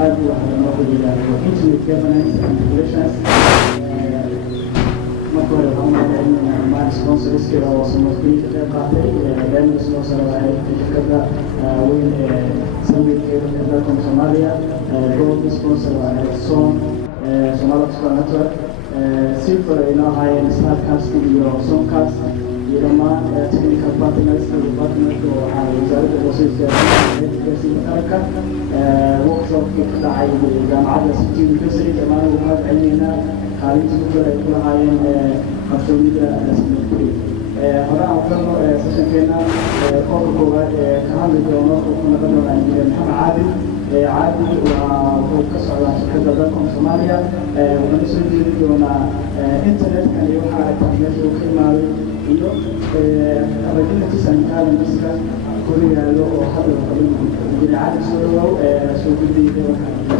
aad u noqon yiraahdo internet governance and regulations marka hore waxaan maalinta sponsors kira oo Soomaaliya ka qayb qaatay barnaamij sponsor ah shirkadda weyn sameeyay dalka Soomaaliya gold sponsor ah Somali Network silver inoo hayeen Starcast iyo Somcast iyo dhammaan technical partners iyo partners oo waxaa wasaaradda wasiirka qaranka workshopkii ka dhacay jaamacadda City University dhammaan waxaan celinaynaa xaalintii ku ay ku lahaayeen qarsoomida rasmiga horaan waxaan sessionkeena qodobka koowaad ka hadli doono oo ku noqon doona Maxamed Caadi waa ka socda shirkadda dalka Soomaaliya waxaan soo jeedi doonaa internetka iyo waxa ay tahay uu ka imaaday iyo opportunities and challenges كوريالو وحضر قبل جناعات سوريا سوريا وكذا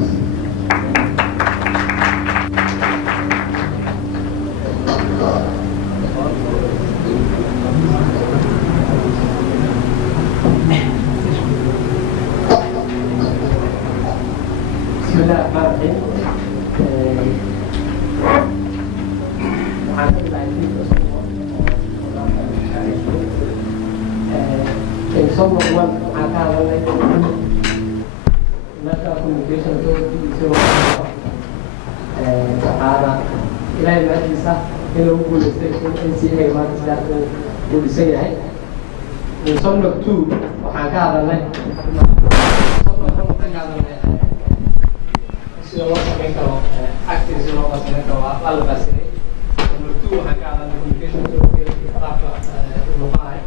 بسم الله الرحمن الرحيم. Some of one akan national communication itu ada ilai majlis ini ukur station NCA majlis itu udah saya. Some of two akan ada Siapa sampai kalau aktif siapa sampai kalau lalu pasir. Some of two akan ada communication itu apa lokal.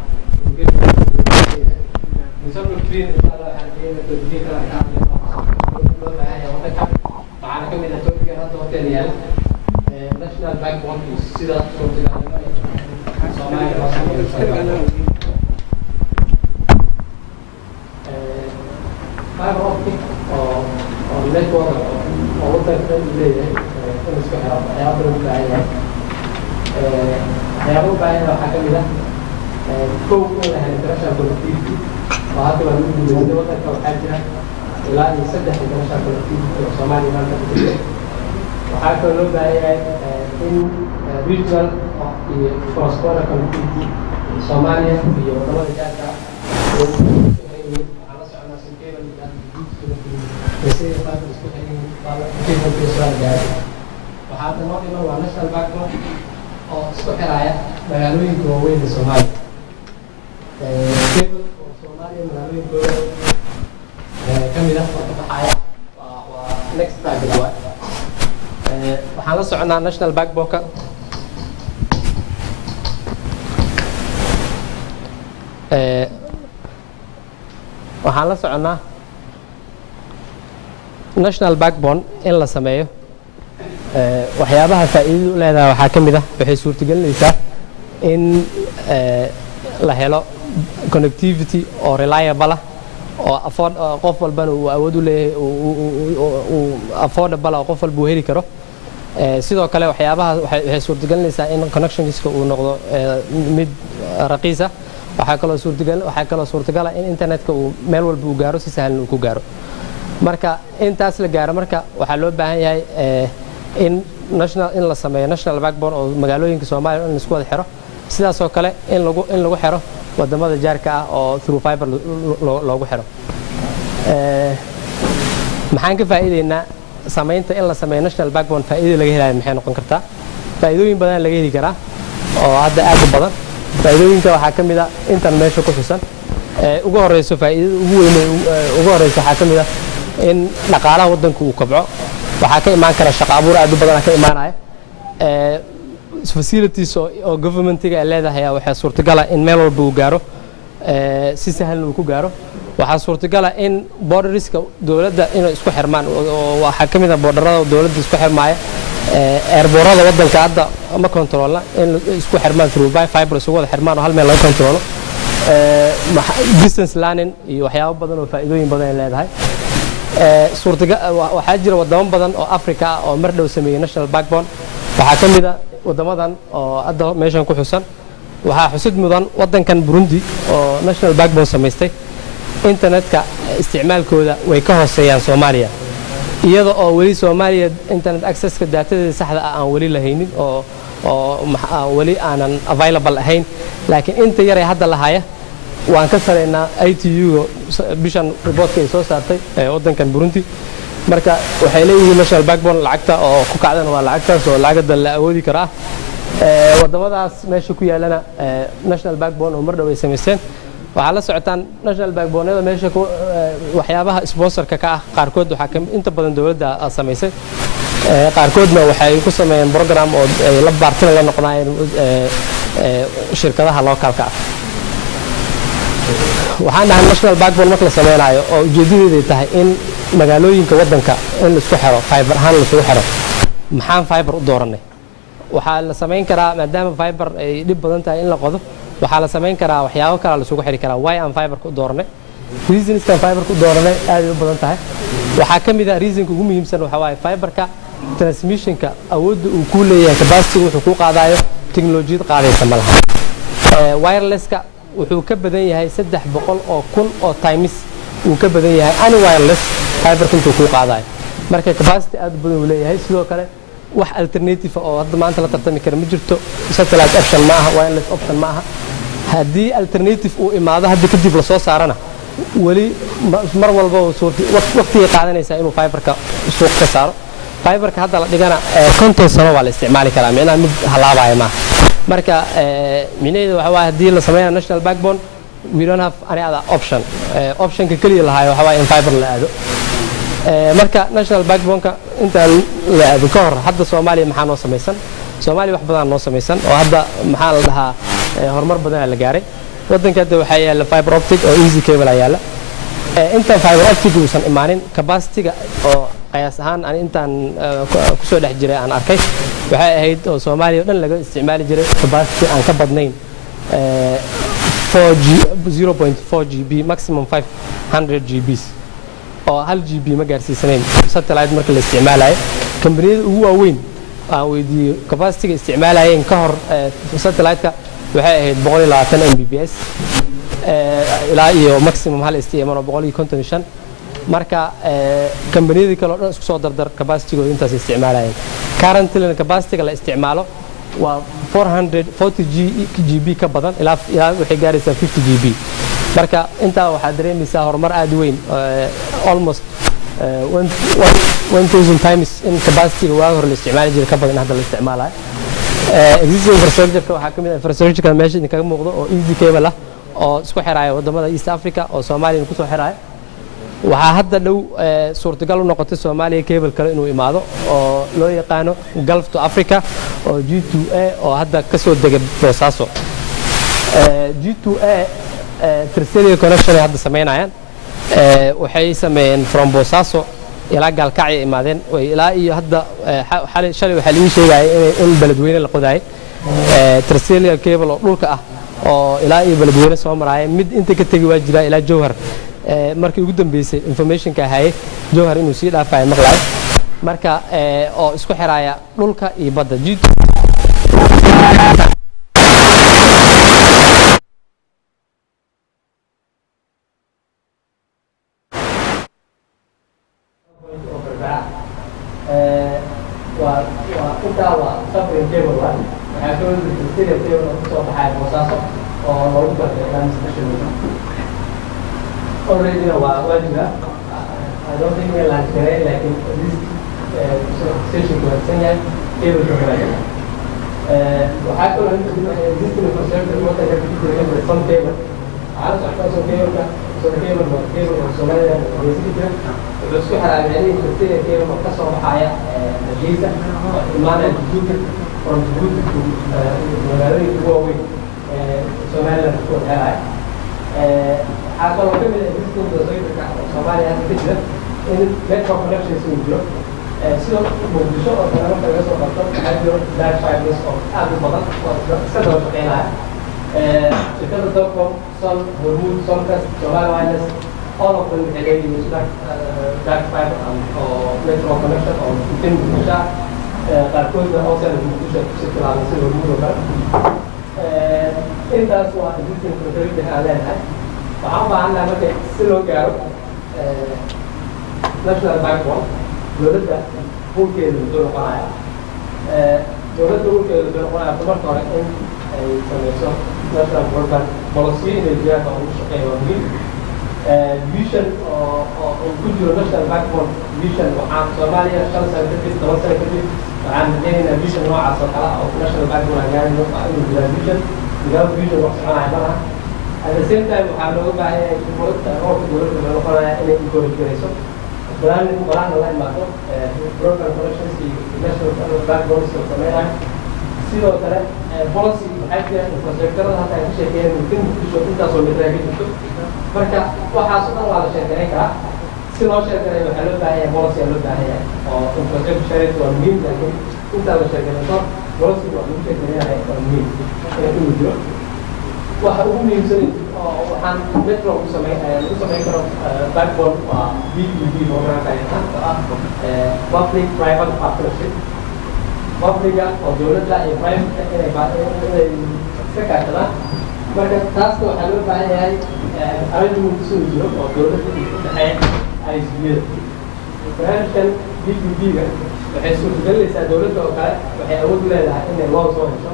نسمي كلين إن شاء الله حاليا تدريب كلام كامل نقول معايا وقتها معنا كم من التوفيق هذا هوتيليال national backbone سيدا صوت العالم سامعين راسمين fiber optic أو network أو وتر اللي نسمع هيعبروا بعيا هيعبروا بعيا لو حكم له كوب ولا هنترشح كولكتيفي وهذا هو اللي وقت وحاجة لا يصدق الدراسة الكولكتيفية في الصومال ما تقدر وحاجة لو بعيا إن regional cross border connectivity Somalia في وطن الجزائر على سعنا سنتين يصير فاضل سكوتين كيف في السؤال وهذا النظام هو national backbone أو سكوترايا مغالوي جوين الصومال كيف الصومالي مغالوي جوين كم يدخل تبعايا next time دلوقتي وحنا سعنا national backbone waxaan la soconaa national backbone in la sameeyo waxyaabaha faa'iido u leedahay waxaa ka mid ah waxay suurtagelinaysaa in la helo connectivity oo reliable oo qof walbana uu awood u leeyahay uu affordable oo qof walba uu heli karo sidoo kale waxyaabaha waxay suurtagelinaysaa in connectionkiisa uu noqdo mid raqiis ah waxaa kaloo suurtagal ah in internetka uu meel walba uu gaaro si sahlan uu ku gaaro marka intaas la gaaro marka waxaa loo baahan yahay in la sameeyo national backbone oo magaalooyinka Soomaaliya in isku wada xiro sidaas oo kale in lagu xiro wadamada jaarka ah oo through fiber loogu xiro maxaan ka faa'iideynaa sameynta in la sameeyo national backbone faa'iido laga helayo maxay noqon kartaa faa'iidooyin badan laga heli karaa oo hadda aad u badan faa'iidooyinka waxaa ka mid ah intan meesha ku xusan ugu horeyso faa'iidada ugu weyn ugu horeyso waxaa ka mid ah in dhaqaalaha waddanka uu kobco waxaa ka imaan kara shaqo abuur aad u badan ka imaanaya facilities oo governmentiga ay leedahay waxaa suurtagal ah in meel walba uu gaaro si sahlan uu ku gaaro waxaa suurtagal ah in borderska dawladda inay isku xirmaan oo waxaa ka mid ah borderada dawladda isku xirmaaya airborada waddanka hadda ma controlna in isku xirmaan through fiber isugu wada xirmaan oo hal meel laga controlo distance learning iyo waxyaabo badan oo faa'iidooyin badan ay leedahay waxaa jira wadamo badan oo Afrika ah oo mar dhow sameeyay national backbone waxaa ka mid ah wadamadan oo hadda meeshan ku xusan waxaa xusid mudan wadankan Burundi oo national backbone samaystay internetka isticmaalkooda way ka hooseeyaan Soomaaliya iyada oo weli Soomaaliya internet access-ka datadeeda saxda ah aan weli lahaynin oo weli aanan available ahayn laakiin inta yar ee hadda lahaya waan ka sareynaa ITU bishan reportka ay soo saartay wadankan Burundi marka waxay leeyihiin national backbone lacagta oo ku kacdan waa lacagtaas oo lacagta la awoodi karaa wadamadaas meesha ku yaalana national backbone oo mar dhow ay sameeyeen waxa la socotaan national backbone-da meesha ku waxyaabaha sponsorka ka ah qaarkood waxa inta badan dawladda sameysay qaarkoodna waxay ku sameeyeen program oo la baartin la noqonayeen shirkadaha localka ah waxaan nahay national backbone marka la sameeyo oo ujeedadeedu tahay in magaalooyinka wadanka in isku xiro fiber ahaan la isku xiro maxaan fiber u dooranay waxa la sameyn karaa maadaama fiber ay dib badan tahay in la qodo waxa la sameyn karaa waxyaabo kale la isugu xiri karaa why aan fiber ku dooranay reasons kan fiber ku dooranay aad u badan tahay waxa kamid ah reasonka ugu muhiimsan waxa waaye fiberka transmissionka awoodda uu ku leeyahay capacity wuxuu ku qaadayo teknolojiyad qaadaysa malaha wirelesska wuxuu ka badan yahay 300 oo kun oo times uu ka badan yahay any wireless fiberka intuu ku qaadayo marka capacity aad badan uu leeyahay sidoo kale wax alternative oo hadda maanta la tartami kara ma jirto satellite option ma aha wireless option ma aha haddii alternative uu imaado hadda kadib la soo saarana wali mar walba waqtiga qaadanaysa inuu fiberka suuq ka saaro fiberka hadda la dhigana konton sano waa la isticmaali karaa micnaha mid halaabaya ma marka micnaheedu waxa waa haddii la sameeyo national backbone we don't have any other option optionka kaliya lahayo waxa waa in fiber la aado marka national backbone-ka inta la aado ka hor hadda Soomaaliya maxaa noo sameeysan Soomaaliya wax badan noo sameeysan oo hadda maxaa la dhahaa horumar badan la gaaray wadanka hadda waxa yaala fiber optic oo easy cable yaala inta fiber optic uusan imaanin capacity-ga oo qiyaas ahaan aan intaan ku soo dhex jiray aan arkay waxay ahayd oo Soomaaliya dhan laga isticmaali jiray capacity aan ka badnayn 4G 0.4 GB maximum 500 GBs oo 1 GB ma gaarsiisanayn satellite marka la isticmaalayo kambaniyada ugu waaweyn aan weydiiyay capacity-ga isticmaalayeen ka hor satellite-ka waxay ahayd 120 Mbps ilaa iyo maximum hal isticmaalo 155 marka kambaniyada kale oo dhan isku soo dardar capacity-gooda intaas isticmaalayeen currently capacity-ga la isticmaalo waa 440 GB ka badan ilaa waxay gaaraysaa 50 GB marka inta waxa dareemaysaa horumar aad weyn almost 1000 times in capacity-ga waa hor la isticmaali jiray ka badan hadda la isticmaalayo existing infrastructure-ka waxa kamid ah infrastructure-ka meesha idin kaga muuqdo oo easy cable ah oo isku xiraaya wadamada East Africa oo Soomaaliya ku soo xiraaya waxa hadda dhow suurtagal u noqotay Soomaaliya cable kale inuu imaado oo loo yaqaano Gulf to Africa oo G2A oo hadda ka soo degay Boosaaso G2A terrestrial connection hadda sameynayaan waxay sameeyeen from Boosaaso ilaa Gaalkacyo imaadeen way ilaa iyo hadda shalay waxa la sheegay in beledweyne la qodaay terrestrial cable oo dhulka ah oo ilaa iyo beledweyne soo maraay mid inta ka tagi waa jira ilaa Jowhar markii ugu dambeysay information ka hayay Jowhar inuu sii dhaafay maqlaay marka oo isku xiraaya dhulka iyo badda already wajibah. I don't think we're like today, like in this station to Kenya, cable to Kenya. وحتى لو انت existing infrastructure what I have to do with some cable. عارف أحسن cable cable Somalia basically بس في حاجة يعني تفسير cable مقتصر بحياة جيزة معنى الجزء from Djibouti to مغربي هو Somalia تكون هاي. حتى لو كمل existing infrastructure Somalia هذه كده إن network connection يسوي سيدو مقدشو أو كلام كذا سو قطر هذا داش فايبرز أو هذا بدل وسيدو شقينا شكل الدكتور صن هرمون صن كاس جمال وايرلس all of them again use dark fiber أو network connection أو يمكن مشا تركوز أوصل مقدشو شكل على سيد هرمون وكذا إنت سواء existing infrastructure عليها فعم عندنا مثلا سلو كارو national backbone dowladda hulkeeda wuxuu noqonayaa dowladda hulkeeda wuxuu noqonayaa marka hore in ay sameyso national broadband policy inay jiraan oo ugu shaqeeya waa muhiim vision oo ku jiro national backbone vision waxaan Soomaaliya 5 sano kadib 10 sano kadib waxaan rajaynaynaa vision noocaas oo kale oo national backbone aan gaarino inuu jiro vision wax soconaya malaha at the same time waxaa looga baahan yahay dowladda dowladda loo noqonayaa inay encourage garayso balaana la imaado broadband connections iyo national backbone oo sameynaya sidoo kale policy waxay jiraan infrastructure hadda ay ku sheekeeyeen muddo kusho intaasoo mid raagi jirto marka waxaas oo dhan waa la sheekeyn karaa si loo sheekeeyo waxaa loo baahan yahay policy loo baahan yahay oo infrastructure sharing waa muhiim laakiin inta la sheekeeyo policy waa lagu sheekeeyaa waa muhiim inuu jiro waxa ugu muhiimsan oo waxaan metro ku sameyn karo backbone waa BPP programka public private partnership publica oo dowladda iyo private inay iska kaashadaan marka taasna waxaa loo baahan yahay arrangement soo jiro oo dowladda dhexeeya ISP-yada barnaamijkan BPP-ga waxay suurtagelinaysaa dowladda oo kale waxay awood u leedahay inay loo soo hesho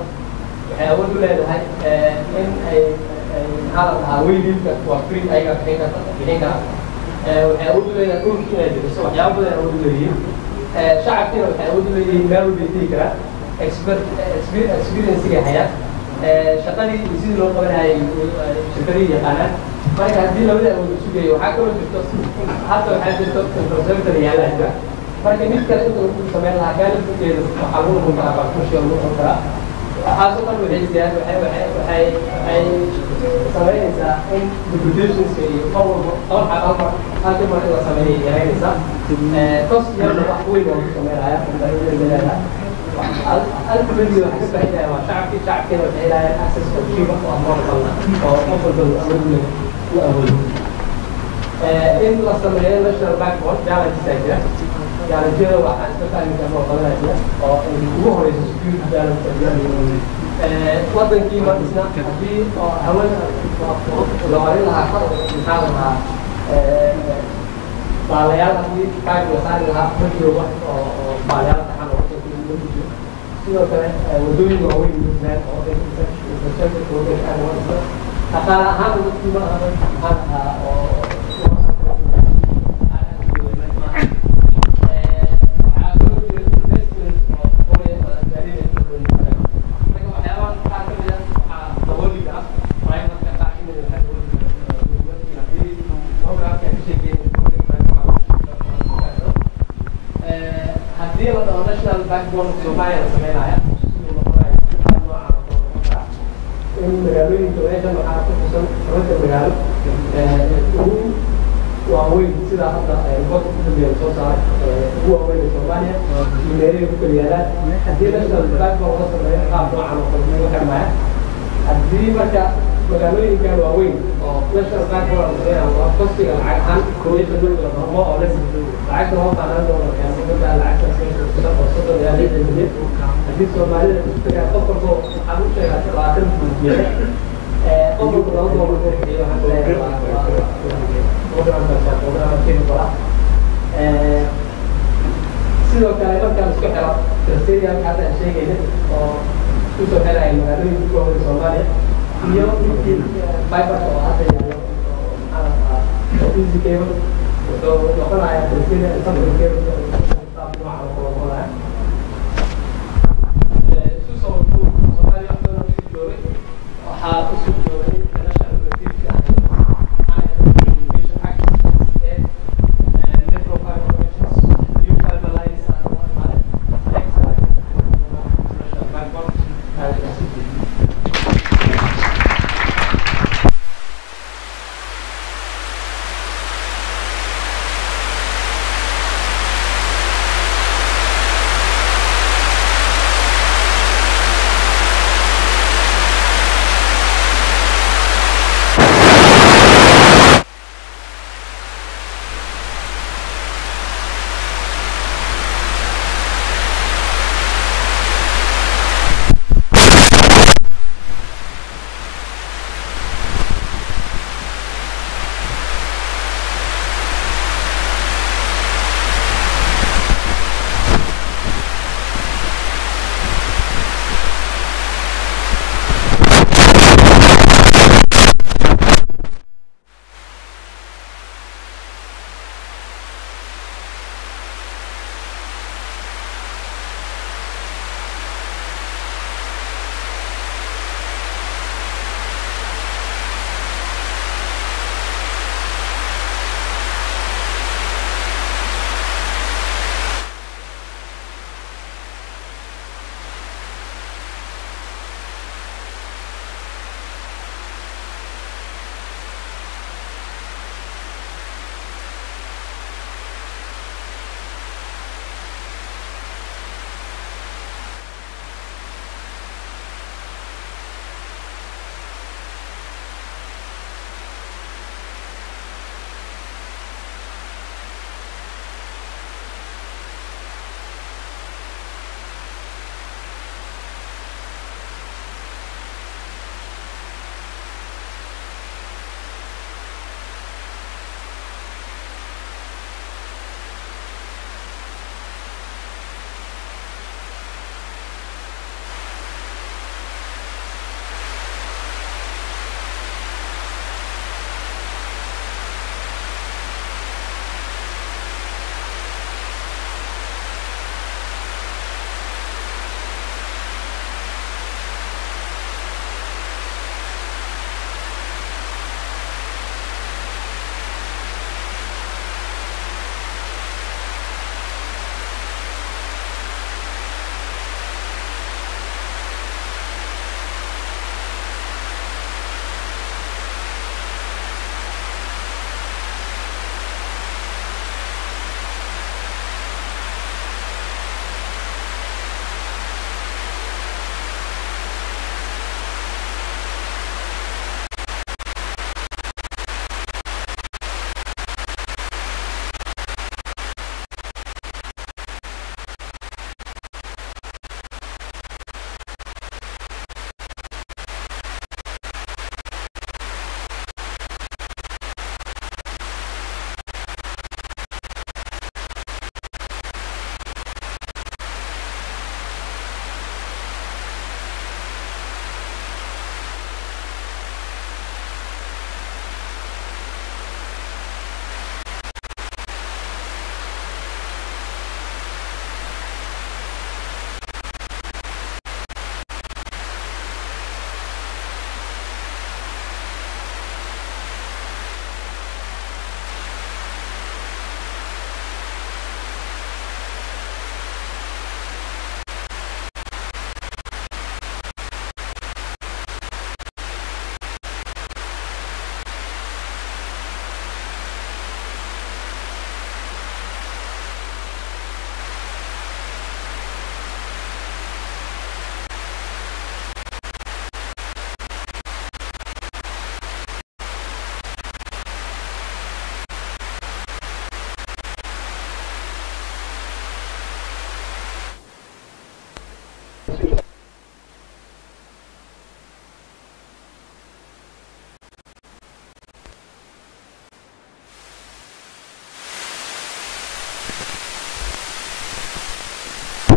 waxay awood u leedahay in ay maxaa la dhahaa weyliilka waa free ayaga bixin kara waxay awood u leedahay dhulkii inay bixiso waxyaaba badan awood u leeyihiin shacabkiina waxay awood u leeyihiin meel walba tegi karaa experience-ga hayaan shaqadii iyo sidii loo qabanayay shirkadii yaqaanaan marka haddii labada awood isu geeyo waxaa kaloo jirto hadda waxaa jirto infrastructure yaala jira marka mid kale inta lagu sameyn lahaa gaalibkeeda waxaa lagu noqon karaa barkushia lagu noqon karaa waxaasoo dhan waxay sameynaysaa in deputationska iyo qowlka halka mar in la sameeyay yaraynaysaa cost yarna wax weyn oo ku sameynaya ultimately waxay ka faa'iidaya waa shacabkeena waxay helayaan access oo cheap oo affordable oo qof walba awood u awoodo in la sameeyo national backbone challenges ay jira challengeada waxaa iska fahmi karnoo badanaa jira oo ugu horeyso security challenge wadankii ma dhisna haddii oo hawada la marin lahaa maxaa la dhahaa baalayaal haddii kaagi la saari lahaa ma jiro wax oo baalayaal taxan oo sidoo kale wadooyin waaweyn jiraan oo dhaqaale ahaan dadkii ma ahan maxaa dhahaa oo backbone Soomaaliya la sameynaya in magaalooyinka meeshan waxaa ku xusan runta magaalo ugu waaweyn sida hadda qodka ku dambeeya soo saaray ugu waaweyn ee Soomaaliya meelaha ku kala yaalaan haddii national backbone la sameeyo qaab noocan oo kale lagu xirmaya haddii marka magaalooyinkan waaweyn oo national backbone la sameeyo waa kostiga lacag ahaan kooyada dhulka la barmo oo lacagta loo baahnaan doono kaasidada lacagtaas haddii Soomaalida isku tagaan qof walba waxaan u sheegaa 20 milyan qof walba laba doolar ku bixiyo waxaan leeyahay sidoo kale markaan isku xiro stadium hadda aan sheegayna oo kusoo xiraya magaalooyinka ugu waaweyn Soomaaliya iyo midkii fiberka oo hadda yaalo oo easy cable wuxuu noqonayaa stadium sample cable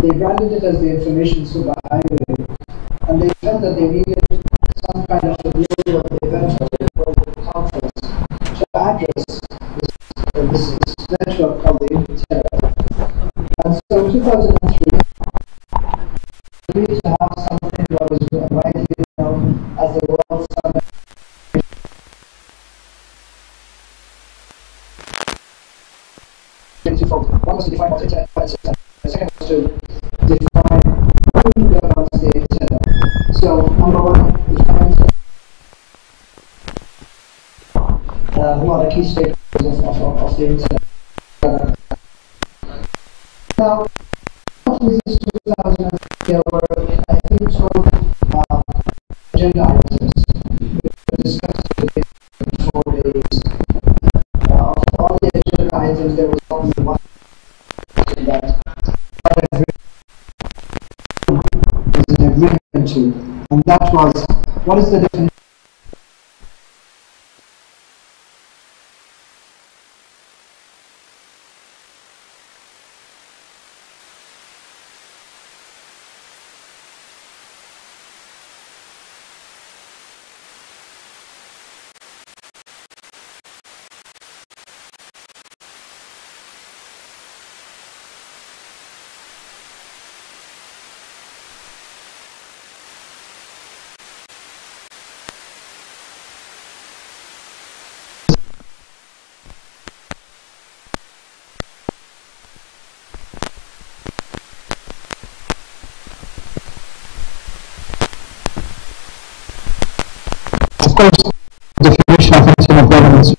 They branded it as the information superhighway, and they felt that they needed some kind of renewal of the event of the conference to address this network called the Internet. And so in 2003, we agreed to have something that was widely known as the World Summit. One was to define what Internet was, and the second was to define who governs the Internet. So, number one, define who are the key stakeholders of the Internet. Now, after this 2000, there were, I think, 12 agenda items we discussed within 4 days. Of all the agenda items, there was only one that was an agreement to, and that was, what is the definition? Of course, definition of internet governance.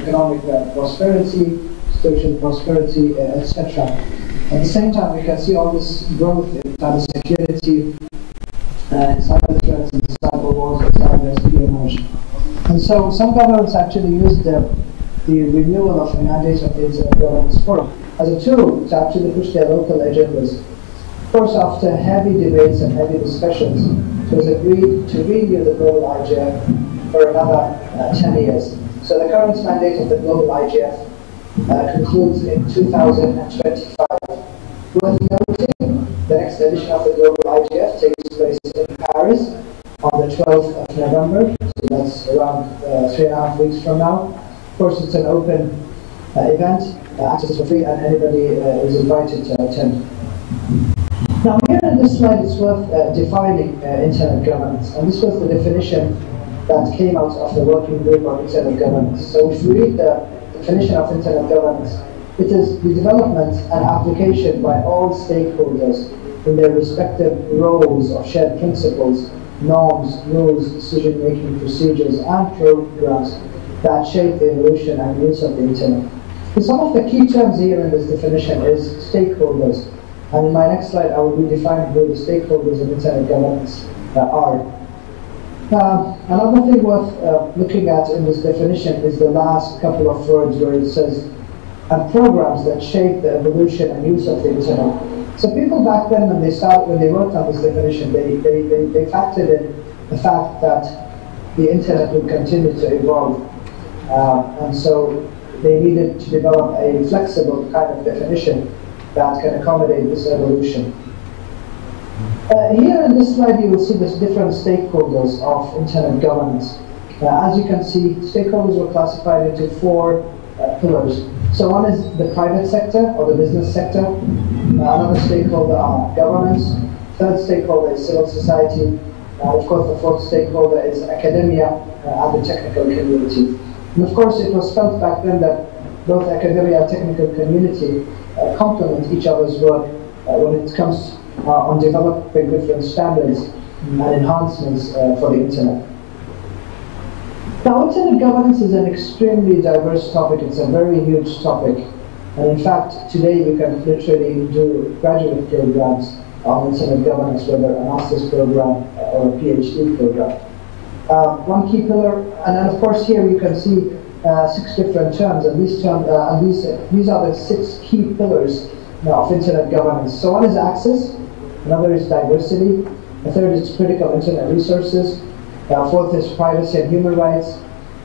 Economic prosperity, social prosperity, etc. At the same time, we can see all this growth in cybersecurity, cyber threats, and cyber wars, and cyber espionage. And so, some governments actually used the renewal of the mandate of the Internet Governance Forum as a tool to actually push their local agendas. Of course, after heavy debates and heavy discussions, it was agreed to renew the global IGF for another 10 years. So the current mandate of the global IGF concludes in 2025. Worth noting, the next edition of the global IGF takes place in Paris on the 12th of November, so that's around 3.5 weeks from now. Of course, it's an open event, access for free, and anybody is invited to attend. Now, here in this slide, it's worth defining internet governance, and this was the definition that came out of the working group on internet governance. So if we read the definition of internet governance, it is the development and application by all stakeholders in their respective roles or shared principles norms, rules, decision-making procedures, and programs that shape the evolution and use of the internet. So some of the key terms here in this definition is stakeholders. And in my next slide, I will be defining who the stakeholders of internet governance are. Another thing worth looking at in this definition is the last couple of words where it says, and programs that shape the evolution and use of the internet. So people back then, when they worked on this definition, they factored in the fact that the internet would continue to evolve. And so they needed to develop a flexible kind of definition that can accommodate this evolution. Here in this slide, you will see the different stakeholders of internet governance. As you can see, stakeholders were classified into four pillars. So one is the private sector or the business sector. Another stakeholder are governments. Third stakeholder is civil society. Of course, the fourth stakeholder is academia and the technical community. And of course, it was felt back then that both academia and technical community complement each other's work when it comes on developing different standards and enhancements for the internet. Now, internet governance is an extremely diverse topic. It's a very huge topic. And in fact, today you can literally do graduate programs on internet governance, whether a master's program or a PhD program. One key pillar, and then of course here you can see 6 different terms, and these are the 6 key pillars of internet governance. So one is access, another is diversity, the third is critical internet resources, fourth is privacy and human rights,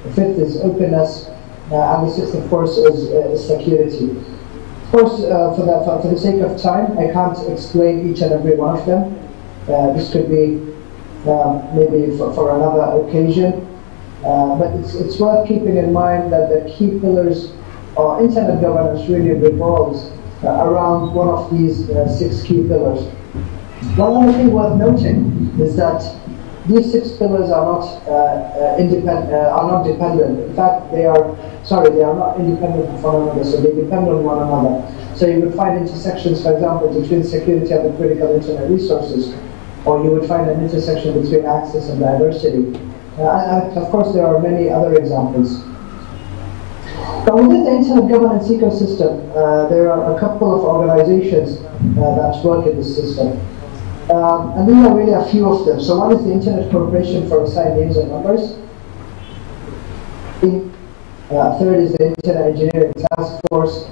the fifth is openness, and the sixth, of course, is security. Of course, for the sake of time, I can't explain each and every one of them. This could be maybe for another occasion. But it's worth keeping in mind that the key pillars of internet governance really revolves around one of these 6 key pillars. One other thing worth noting is that these 6 pillars are not dependent. In fact, they are not independent of one another, so they depend on one another. So you would find intersections, for example, between security and the critical internet resources, or you would find an intersection between access and diversity. And of course, there are many other examples. But within the internet governance ecosystem, there are a couple of organizations that work in this system. And these are really a few of them. So one is the Internet Corporation for Assigned Names and Numbers. Third is the Internet Engineering Task Force.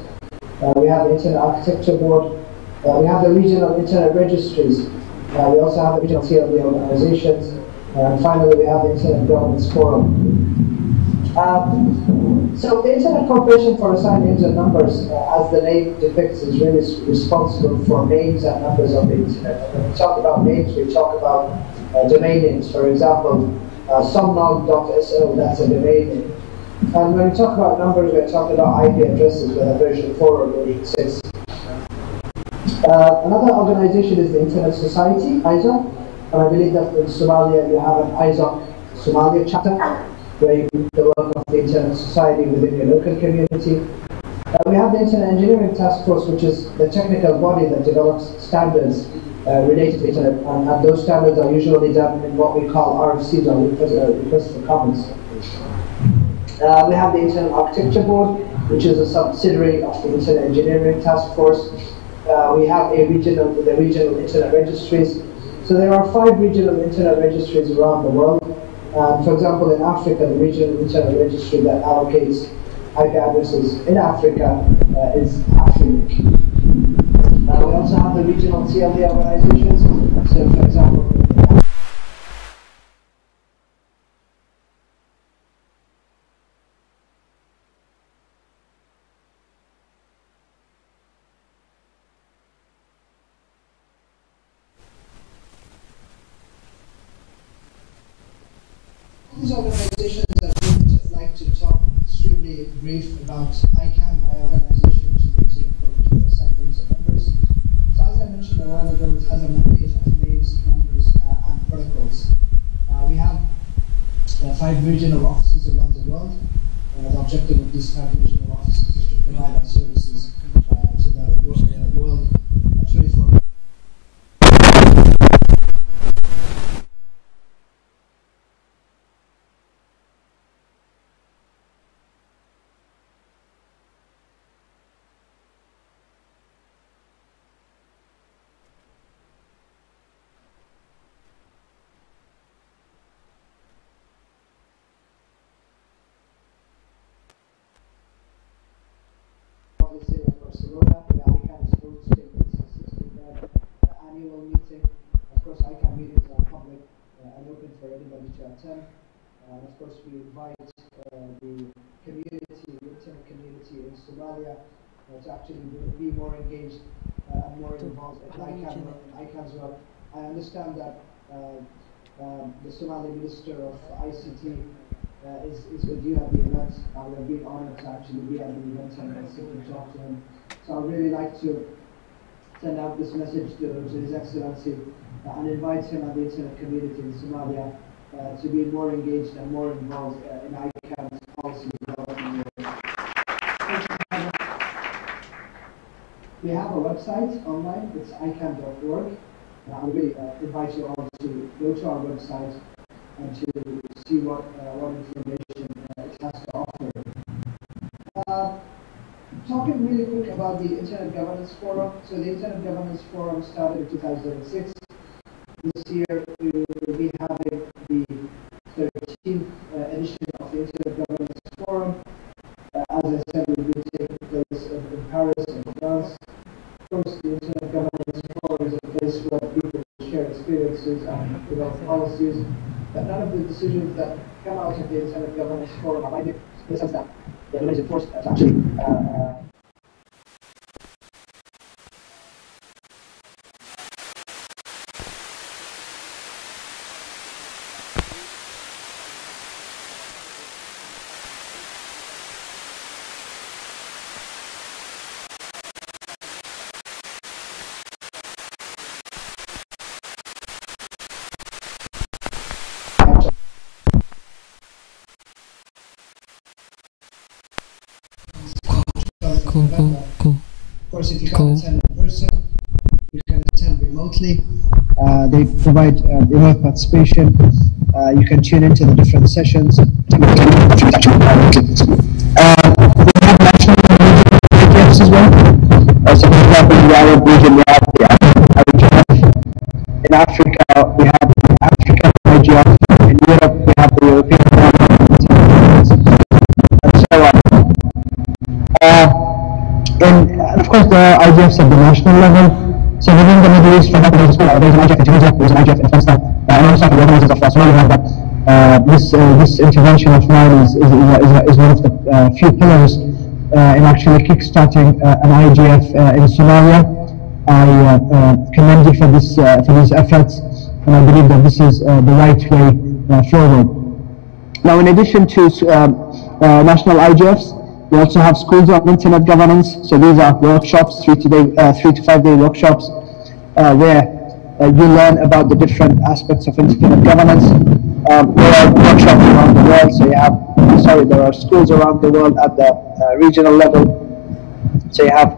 We have the Internet Architecture Board. We have the regional Internet registries. We also have the regional CLD organizations. And finally, we have the Internet Governance Forum. So the Internet Corporation for Assigned Names and Numbers, as the name depicts, is really responsible for names and numbers of the Internet. When we talk about names, we talk about domain names. For example, somnog.so, that's a domain name. And when we talk about numbers, we're talking about IP addresses, whether version 4 or version 6. Another organization is the Internet Society, ISOC. And I believe that in Somalia, you have an ISOC Somalia chapter, where you do the work of the Internet Society within your local community. We have the Internet Engineering Task Force, which is the technical body that develops standards related to Internet, and those standards are usually done in what we call RFCs, or request for comments. We have the Internet Architecture Board, which is a subsidiary of the Internet Engineering Task Force. We have the regional Internet registries. So there are 5 regional Internet registries around the world. For example, in Africa, the regional Internet registry that allocates IP addresses in Africa is Afrinic. We also have the regional CLD organizations. So, for example, these organizations that we would like to talk extremely brief about ICANN, my organization, which is the Internet Corporation for Assigned Names and Numbers. So as I mentioned a while ago, it has a mandate of names, numbers, and protocols. We have 5 regional offices around the world. The objective of these 5 regional offices is to provide our services to the world 24 everybody to attend. And of course, we invite the community, the internet community in Somalia to actually be more engaged and more involved in ICANN's work. I understand that the Somali Minister of ICT is with you at the event. We're being honored to actually be at the event and sit and talk to him. So I'd really like to send out this message to His Excellency and invite him and the internet community in Somalia to be more engaged and more involved in ICANN's policy development. We have a website online, it's icann.org. I really invite you all to go to our website and to see what information it has to offer. Talking really quick about the Internet Governance Forum. So the Internet Governance Forum started in 2006. This year we will be having the 13th edition of the Internet Governance Forum. As I said, it will be taking place in Paris and France. Of course, the Internet Governance Forum is a place where people share experiences and develop policies. But none of the decisions that come out of the Internet Governance Forum are binding, in the sense that they're limited force to actually Cool. Of course, if you can't attend in person, you can attend remotely. They provide remote participation. You can tune into the different sessions. We have national IGFs as well. So, for example, in the Arab region, we have the IGF. In Africa, we have the African IGF. In Europe, we have the European IGF. And so on. And of course, there are IGFs at the national level. So within the Middle East, for example, there's an IGF in Tunisia, there's an IGF in Afghanistan, and also the organizers of Somalia have that this intervention of mine is one of the few pillars in actually kickstarting an IGF in Somalia. I commend you for these efforts, and I believe that this is the right way forward. Now, in addition to national IGFs, we also have schools on internet governance. So these are workshops, 3 to 5 day workshops, where you learn about the different aspects of internet governance. There are workshops around the world. So there are schools around the world at the regional level. So you have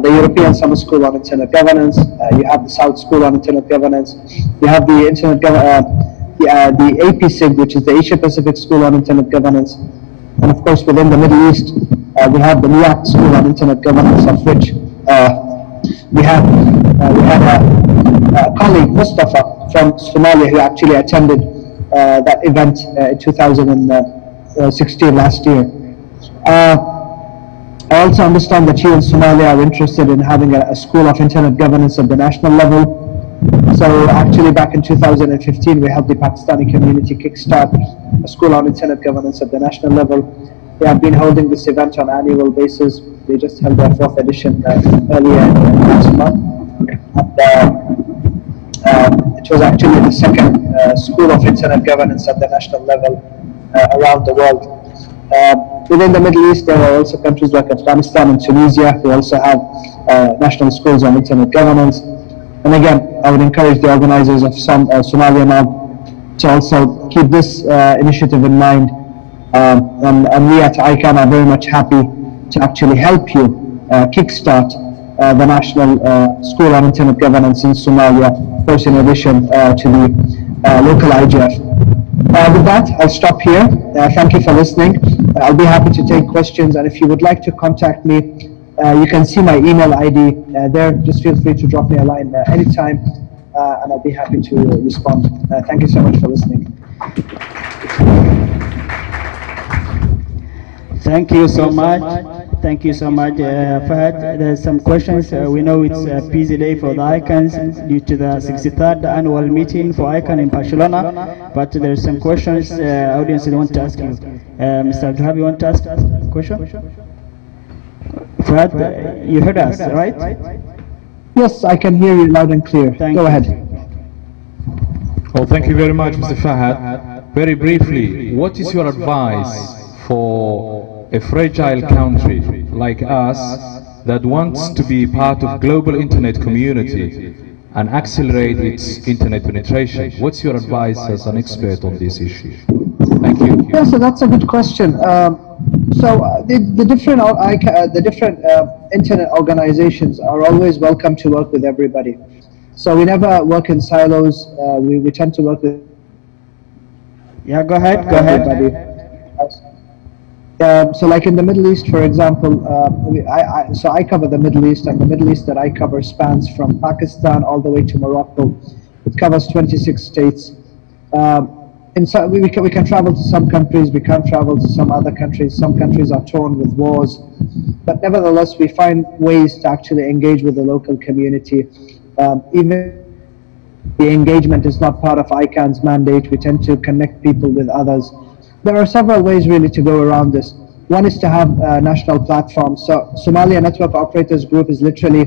the European Summer School on Internet Governance. You have the South School on Internet Governance. You have the the APSIG, which is the Asia Pacific School on Internet Governance. And of course, within the Middle East, we have the NIAC School on Internet Governance, of which we had a colleague, Mustafa, from Somalia, who actually attended that event in 2016, last year. I also understand that you in Somalia are interested in having a school of internet governance at the national level. So actually back in 2015, we helped the Pakistani community kickstart a school on internet governance at the national level. We have been holding this event on an annual basis. We just held their 4th edition earlier last month. And, it was actually the second school of internet governance at the national level around the world. Within the Middle East, there are also countries like Afghanistan and Tunisia who also have national schools on internet governance. And again, I would encourage the organizers of Somalia now to also keep this initiative in mind. And we at ICANN are very much happy to actually help you kickstart the National School on Internet Governance in Somalia, of course, in addition to the local IGF. With that, I'll stop here. Thank you for listening. I'll be happy to take questions, and if you would like to contact me, you can see my email ID there. Just feel free to drop me a line anytime, and I'll be happy to respond. Thank you so much for listening. Thank you so much. Thank you so much, Fahad. There's some questions. We know it's a busy day for the icons due to the 63rd annual meeting for icon in Barcelona. But there's some questions audience want to ask you. Mr. Abdulhab, you want to ask a question? Fahad, you heard us, right? Yes, I can hear you loud and clear. Go ahead. Well, thank you very much, Mr. Fahad. Very briefly, what is your advice for a fragile country like us that wants to be part of global internet community and accelerate its internet penetration? What's your advice as an expert on this issue? Thank you. Yeah, so that's a good question. The different internet organizations are always welcome to work with everybody. So we never work in silos. We tend to work with. Yeah, go ahead. Go ahead. So like in the Middle East, for example, I cover the Middle East, and the Middle East that I cover spans from Pakistan all the way to Morocco. It covers 26 states. We can travel to some countries, we can't travel to some other countries. Some countries are torn with wars. But nevertheless, we find ways to actually engage with the local community. Even the engagement is not part of ICANN's mandate, we tend to connect people with others. There are several ways really to go around this. One is to have national platforms. So Somalia Network Operators Group is literally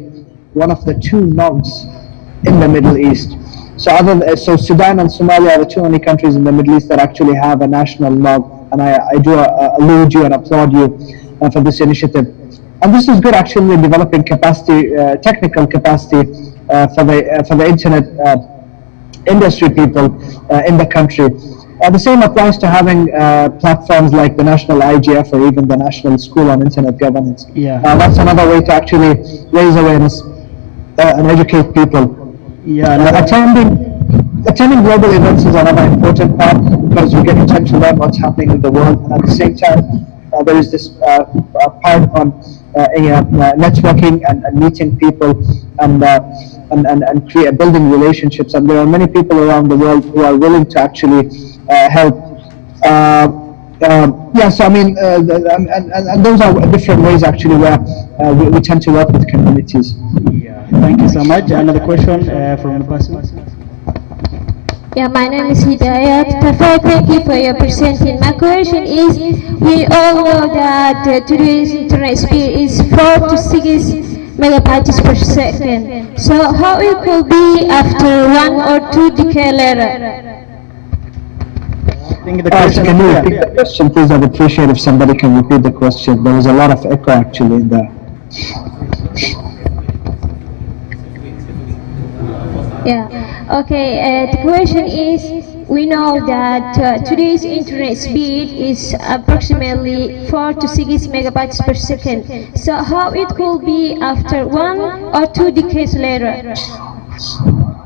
one of the two NOGs in the Middle East. So Sudan and Somalia are the two only countries in the Middle East that actually have a national NOG, and I do allude you and applaud you for this initiative. And this is good actually in developing capacity, technical capacity for the internet industry people in the country. The same applies to having platforms like the National IGF or even the National School on Internet Governance. Yeah. That's another way to actually raise awareness and educate people. Yeah. Attending global events is another important part because you get a chance to learn what's happening in the world. And at the same time, there is this part on networking and meeting people and building relationships. And there are many people around the world who are willing to actually help. So I mean, and those are different ways actually where we tend to work with communities. Yeah, thank you so much. Another question from the person. Yeah, my name is Hidayat. Thank you for your presenting. My question is, we all know that today's internet speed is 4 to 6 megabytes per second. So how it will be after 1 or 2 decades later? Can you repeat the question, please? I'd appreciate if somebody can repeat the question. There was a lot of echo actually in there. Yeah. Okay. The question is, we know that today's internet speed is approximately 4 to 6 megabytes per second. So how it will be after 1 or 2 decades later?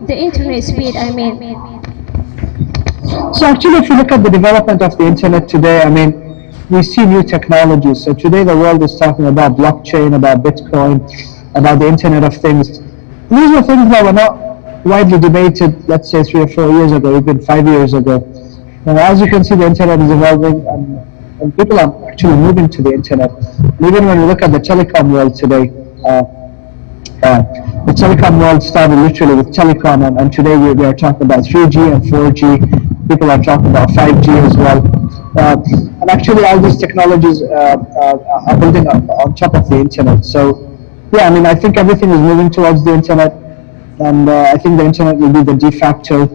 The internet speed, I mean. So actually, if you look at the development of the internet today, I mean, we see new technologies. So today the world is talking about blockchain, about Bitcoin, about the Internet of Things. These were things that were not widely debated, let's say 3 or 4 years ago, even 5 years ago. And as you can see, the internet is evolving and people are actually moving to the internet. And even when you look at the telecom world today, the telecom world started literally with telecom, and today we are talking about 3G and 4G. People are talking about 5G as well. And actually all these technologies are building up on top of the internet. So yeah, I mean, I think everything is moving towards the internet, and I think the internet will be the de facto.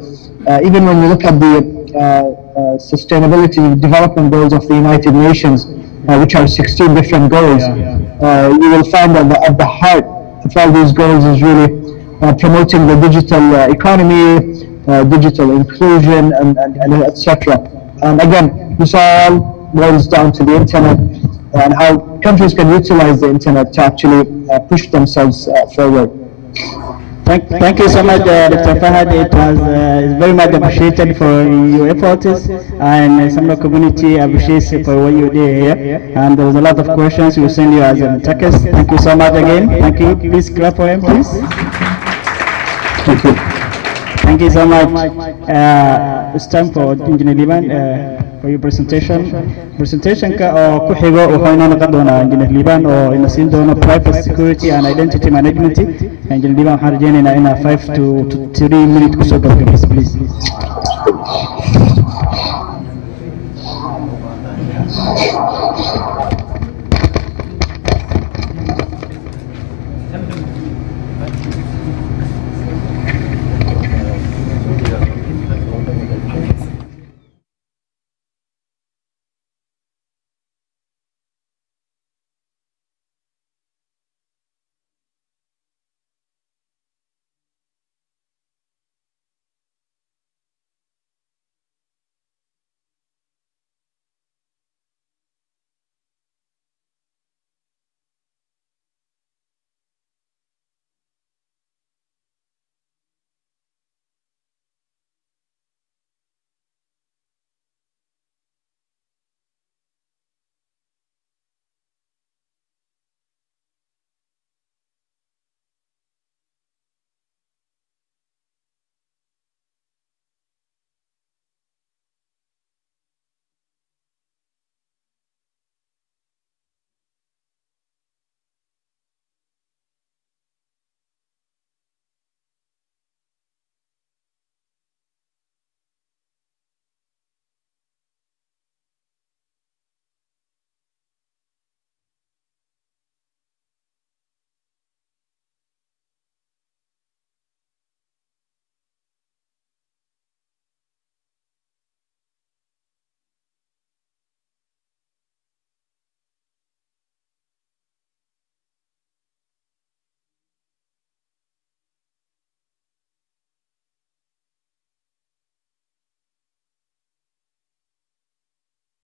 Even when you look at the sustainability development goals of the United Nations, which are 16 different goals, you will find that at the heart of all these goals is really promoting the digital economy, digital inclusion, and etc. And again, this all boils down to the internet and how countries can utilize the internet to actually push themselves forward. Thank you so much, Dr. Fahad. It was very much appreciated for your efforts, and Samra community appreciates for what you did here. And there was a lot of questions we send you as a text. Thank you so much again. Thank you. Please clap for him, please. Thank you. Thank you so much. It's time for Engineer Liban. for your presentation. Presentation-ka oo ku xigo wuxuu inoo noqon doonaa Engineer Liban oo ina siin doono private security and identity management. Engineer Liban waxaan rajaynaynaa inaa 5 to 3 minutes kusoo gabagabayso, please.